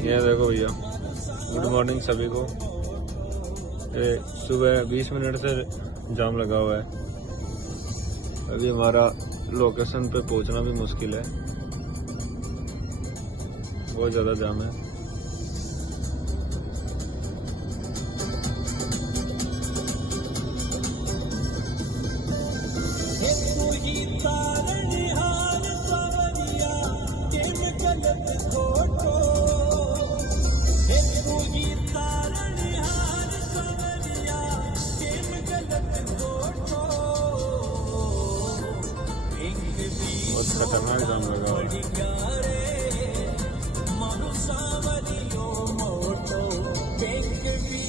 ये देखो भैया, गुड मॉर्निंग सभी को। सुबह 20 मिनट से जाम लगा हुआ है। अभी हमारा लोकेशन पे पहुंचना भी मुश्किल है, बहुत ज़्यादा जाम है। बहुत खतरनाक जाम लगा हुआ है।